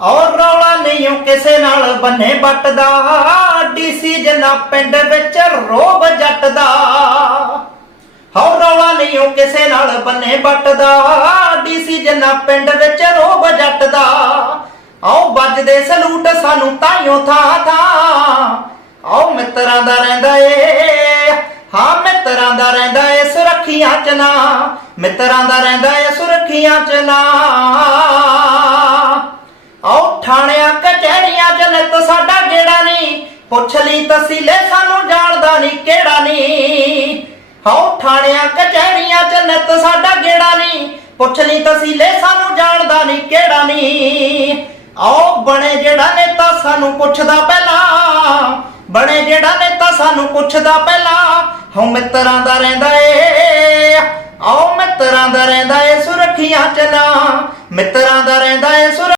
ਔਰ ਰੌਲਾ ਨਹੀਂ ਓ ਕਿਸੇ ਨਾਲ ਬੰਨੇ ਬੱਟ ਦਾ ਡੀਸੀ ਜਨਾ ਪਿੰਡ ਵਿੱਚ ਰੋਬ ਜੱਟ ਦਾ ਹਉ ਰੌਲਾ ਨਹੀਂ ਓ ਕਿਸੇ ਨਾਲ ਬੰਨੇ ਬੱਟ ਦਾ ਡੀਸੀ ਜਨਾ ਪਿੰਡ ਵਿੱਚ ਰੋਬ ਜੱਟ ਦਾ ਆਓ ਵੱਜਦੇ ਸਲੂਟ ਸਾਨੂੰ ਤਾਈਓ ਥਾਂ ਥਾਂ। ਆਓ ਮਿੱਤਰਾਂ ਦਾ ਰਹਿੰਦਾ ਏ। ਹਾਂ, ਮਿੱਤਰਾਂ ਦਾ ਰਹਿੰਦਾ ਏ ਸੁਰੱਖਿਆ ਚ ਨਾ। ਮਿੱਤਰਾਂ ਦਾ ਰਹਿੰਦਾ ਏ ਸੁਰੱਖਿਆ ਚ ਨਾ। ਨਿੱਤ ਸਾਡਾ ਗੇੜਾ ਨਹੀਂ ਪੁੱਛ ਲਈ ਤਸੀਲੇ, ਸਾਨੂੰ ਜਾਣਦਾ ਨਹੀਂ ਕਿਹੜਾ ਨਹੀਂ ਆਓ ਥਾਣਿਆਂ ਕਚਹਿਰੀਆਂ ਚ ਨਿੱਤ ਸਾਡਾ ਗੇੜਾ ਨਹੀਂ ਪੁੱਛ ਲਈ ਤਸੀਲੇ, ਸਾਨੂੰ ਜਾਣਦਾ ਨਹੀਂ ਕਿਹੜਾ ਨਹੀਂ ਆਓ, ਬਣੇ ਜਿਹੜਾ ਨੇਤਾ ਸਾਨੂੰ ਪੁੱਛਦਾ ਪਹਿਲਾਂ। ਬਣੇ ਜਿਹੜਾ ਨੇਤਾ ਸਾਨੂੰ ਪੁੱਛਦਾ ਪਹਿਲਾਂ। ਹਉ ਮਿੱਤਰਾਂ ਦਾ ਰਹਿੰਦਾ ਏ। ਆਓ, ਮਿੱਤਰਾਂ ਦਾ ਰਹਿੰਦਾ ਏ ਸੁਰੱਖੀਆਂ ਚ ਨਾ। ਮਿੱਤਰਾਂ ਦਾ ਰਹਿੰਦਾ ਏ ਸੁਰ